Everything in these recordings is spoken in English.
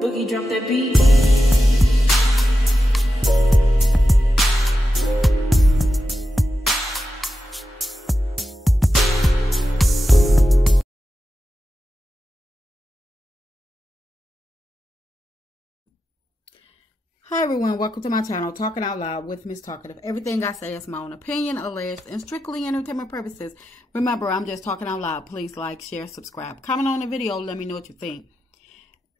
Boogie drop that beat. Hi everyone, welcome to my channel, Talking Out Loud with Miss Talkative. Everything I say is my own opinion, alleged, and strictly entertainment purposes. Remember, I'm just talking out loud. Please like, share, subscribe. Comment on the video, let me know what you think.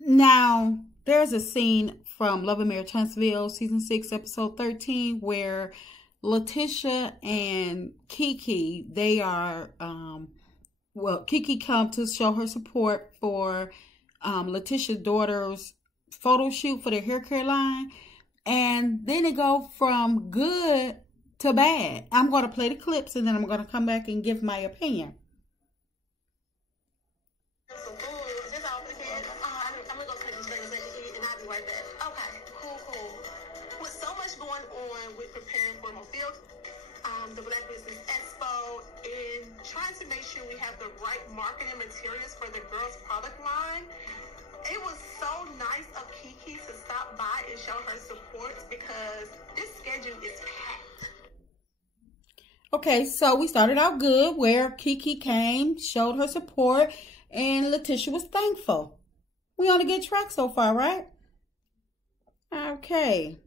Now, there's a scene from Love and Marriage Huntsville, Season 6, Episode 13, where Latisha and KEKE, they are, KEKE come to show her support for Latisha's daughter's photo shoot for their hair care line, and then it go from good to bad. I'm going to play the clips and then I'm going to come back and give my opinion. Some food. This all for the kids. I'm gonna go take these things at the and I'll be right back. Okay, cool. With so much going on with preparing for Mobile, the Black Business Expo, and trying to make sure we have the right marketing materials for the girls' product line, it was so nice of KEKE to stop by and show her support because this schedule is packed. Okay, so we started out good where KEKE came, showed her support, and Latisha was thankful. We on a good track so far, right? Okay.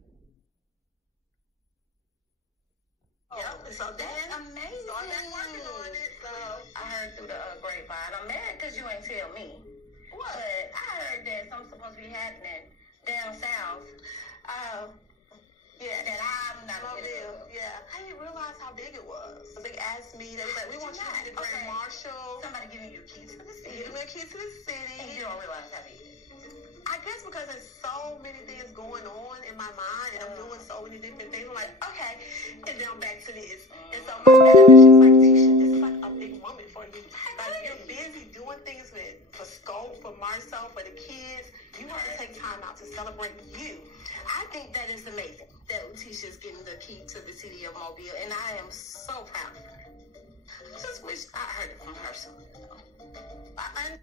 Yep, so that's amazing. Started working on it, so I heard through the grapevine. I'm mad because you ain't tell me. what? But I heard that something's supposed to be happening down south. Yeah, That I'm not Mobile. aware of. Yeah, I didn't realize how big it was. So they asked me, they was like, we want you to be the Grand Okay. Marshal. Somebody giving you keys to the city. Give me a key to the And city. you don't realize how big it is. I guess because there's so many things going on in my mind and I'm doing so many different things. I'm like, okay, and then I'm back to this. And so my manager, she was like, Tisha, this is like a big moment for you. Like you're busy doing things for Scope, for Marcel, for the kids. You have to take time out to celebrate you. I think that is amazing that Latisha's getting the key to the city of Mobile, and I am so proud of her. I just wish I heard it from her soon. I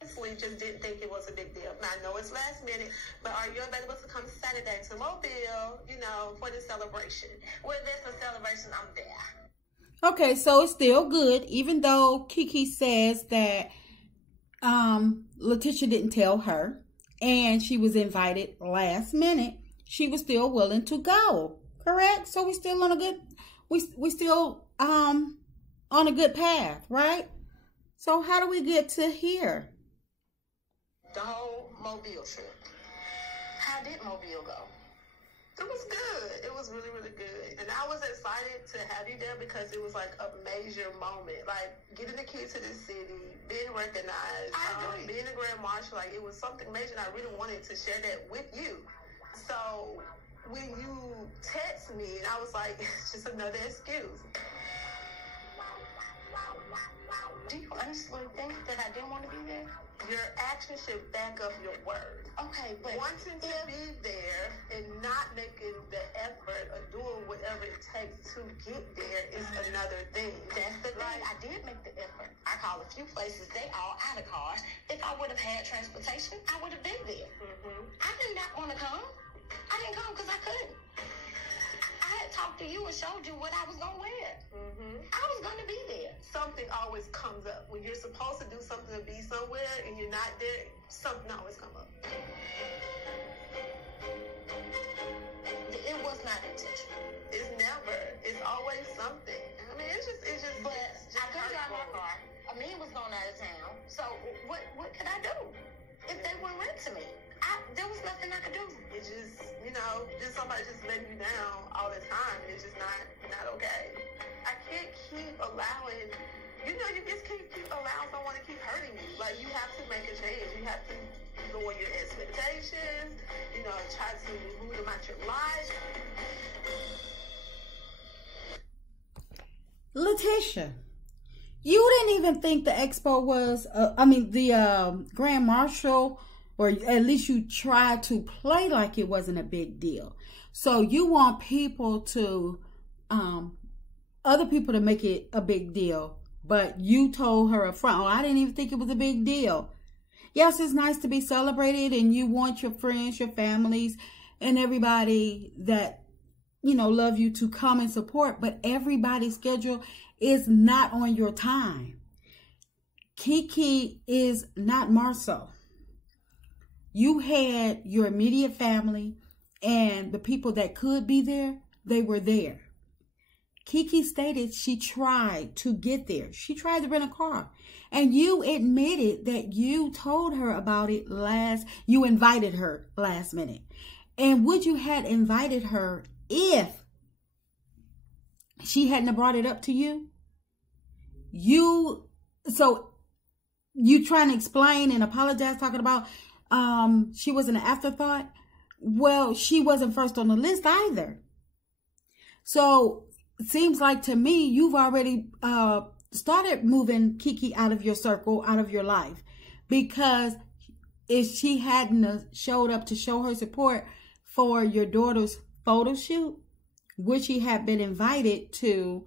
honestly just didn't think it was a big deal. Now, I know it's last minute, but are you available to come Saturday to Mobile, for the celebration? Well, there's a celebration, I'm there. Okay, so it's still good, even though KEKE says that Latisha didn't tell her and she was invited last minute. She was still willing to go, correct? So we're still on a good, we still on a good path, right? So how do we get to here? The whole Mobile trip. How did Mobile go? It was good. It was really, really good. And I was excited to have you there because it was like a major moment. Like getting the kids to the city, being recognized, being a Grand Marshal, like it was something major and I really wanted to share that with you. So when you text me and I was like, it's just another excuse. Do you honestly think that I didn't want to be there? Your actions should back up your words. Okay, but Wanting to be there and not making the effort or doing whatever it takes to get there is another thing. that's the thing. I did make the effort. I called a few places. They all out of cars. If I would have had transportation, I would have been there. I did not want to come. I didn't come because I couldn't. I had talked to you and showed you what I was going to wear. I was going to be there. Something always comes up. When you're supposed to do something to be somewhere and you're not there, something always comes up. It was not intentional. It's never. It's always something. I mean, it's just But it's just I couldn't drive my hurtful. car. Amin was going out of town. So what could I do if they wouldn't rent to me? There was nothing I could do. It's just, just somebody just letting you down all the time. It's just not okay. I can't keep allowing, you just can't keep allowing someone to keep hurting you. Like, you have to make a change. You have to lower your expectations, try to root them out your life. Latisha, you didn't even think the expo was, the Grand Marshal, or at least you tried to play like it wasn't a big deal. So you want people to, other people to make it a big deal, but you told her up front, oh, I didn't even think it was a big deal. Yes, it's nice to be celebrated and you want your friends, your families, and everybody that, you know, love you to come and support, but everybody's schedule is not on your time. KEKE is not Marceau. You had your immediate family and the people that could be there, they were there. KEKE stated she tried to get there. She tried to rent a car. And you admitted that you told her about it you invited her last minute. And would you had invited her if she hadn't brought it up to you? So you trying to explain and apologize, talking about she was an afterthought. Well, she wasn't first on the list either. So it seems like to me, you've already started moving KEKE out of your circle, out of your life. Because if she hadn't showed up to show her support for your daughter's photo shoot, would she have been invited to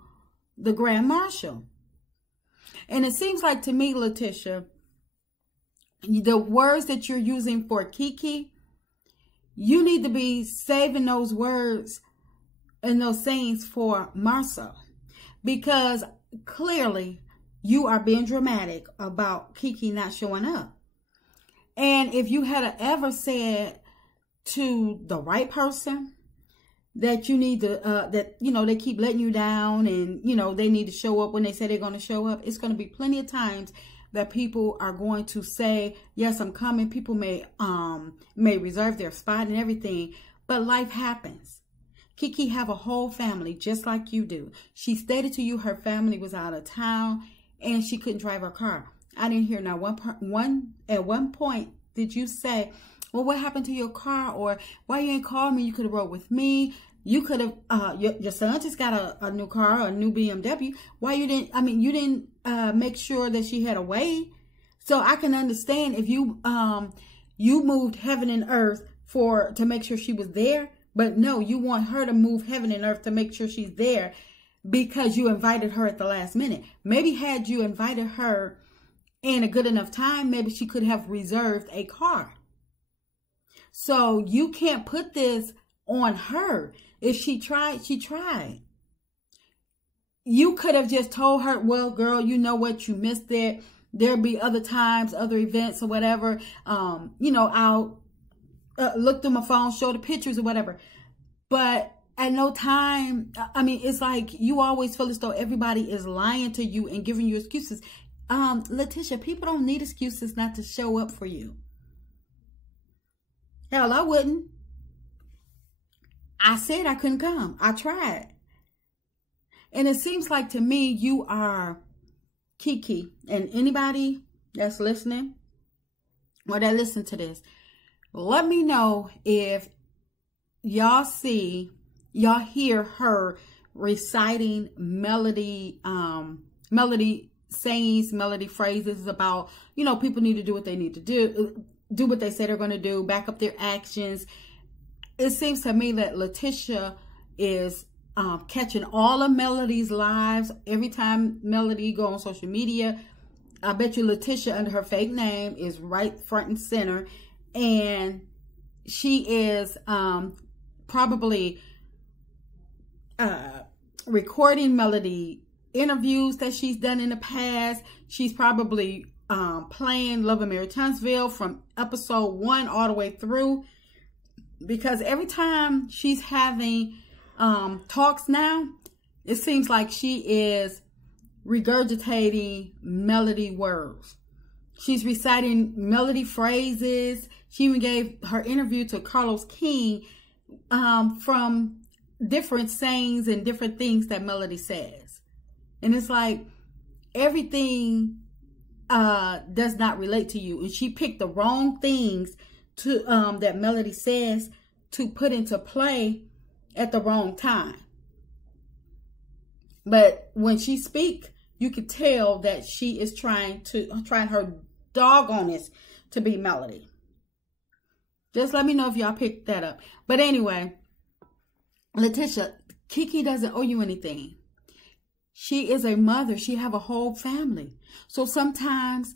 the Grand Marshal? And it seems like to me, Latisha, the words that you're using for KEKE, you need to be saving those words and those sayings for Marceau, because clearly you are being dramatic about KEKE not showing up. And if you had ever said to the right person that you need to, that, you know, they keep letting you down and, you know, they need to show up when they say they're going to show up, it's going to be plenty of times that people are going to say, yes, I'm coming. People may reserve their spot and everything, but life happens. KEKE have a whole family just like you do. She stated to you her family was out of town and she couldn't drive her car. I didn't hear now at one point did you say, well, what happened to your car? Or why you ain't called me? You could have rode with me. You could have, your son just got a new car, a new BMW. Why you didn't, you didn't make sure that she had a way. So I can understand if you moved heaven and earth to make sure she was there. But no, you want her to move heaven and earth to make sure she's there because you invited her at the last minute. Maybe had you invited her in a good enough time, maybe she could have reserved a car. So you can't put this on her. If she tried, she tried. You could have just told her, well, girl, you know what? You missed it. There'll be other times, other events or whatever. I'll look through my phone, show the pictures or whatever. But at no time, it's like you always feel as though everybody is lying to you and giving you excuses. Latisha, people don't need excuses not to show up for you. Hell, I wouldn't. I said I couldn't come. I tried. And it seems like to me you are KEKE. And anybody that's listening or that listen to this, let me know if y'all hear her reciting melody sayings, melody phrases about, people need to do what they need to do what they say they're going to do, back up their actions. It seems to me that Latisha is catching all of Melody's lives. Every time Melody go on social media, I bet you Latisha under her fake name is right front and center. And she is probably recording Melody interviews that she's done in the past. She's probably playing Love and Mary Tunnsville from episode 1 all the way through. Because every time she's having talks now, it seems like she is regurgitating Melody words. She's reciting Melody phrases. She even gave her interview to Carlos King from different sayings and different things that Melody says. And it's like everything does not relate to you. And she picked the wrong things to that Melody says to put into play at the wrong time. But when she speaks, you can tell that she is trying her doggonest to be Melody. Just let me know if y'all picked that up. But anyway, Latisha, KEKE doesn't owe you anything. She is a mother. She have a whole family. So sometimes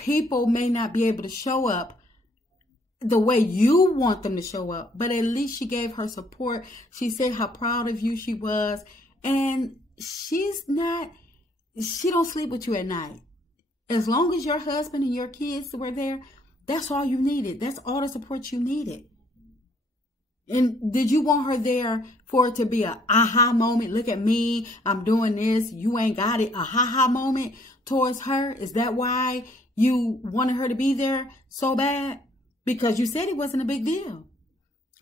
people may not be able to show up the way you want them to show up, but at least she gave her support. She said how proud of you she was. And she don't sleep with you at night. As long as your husband and your kids were there, that's all you needed. That's all the support you needed. And did you want her there for it to be a aha moment? Look at me, I'm doing this, you ain't got it. A ha-ha moment towards her? Is that why you wanted her to be there so bad? Because you said it wasn't a big deal.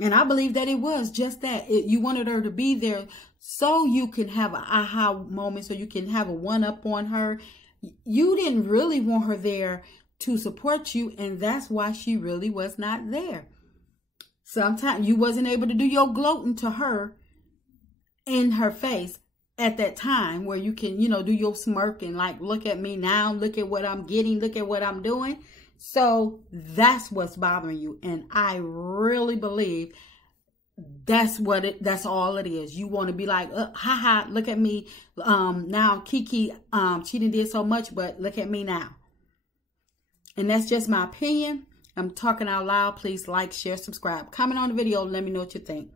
And I believe that it was just that. You wanted her to be there so you can have an aha moment, so you can have a one-up on her. You didn't really want her there to support you, and that's why she really was not there. Sometimes you wasn't able to do your gloating to her in her face at that time where you can, do your smirk and like, look at me now, look at what I'm getting, look at what I'm doing. So that's what's bothering you. And I really believe that's all it is. You want to be like, haha, look at me. Now KEKE, she did so much, but look at me now. And that's just my opinion. I'm talking out loud. Please like, share, subscribe, comment on the video. Let me know what you think.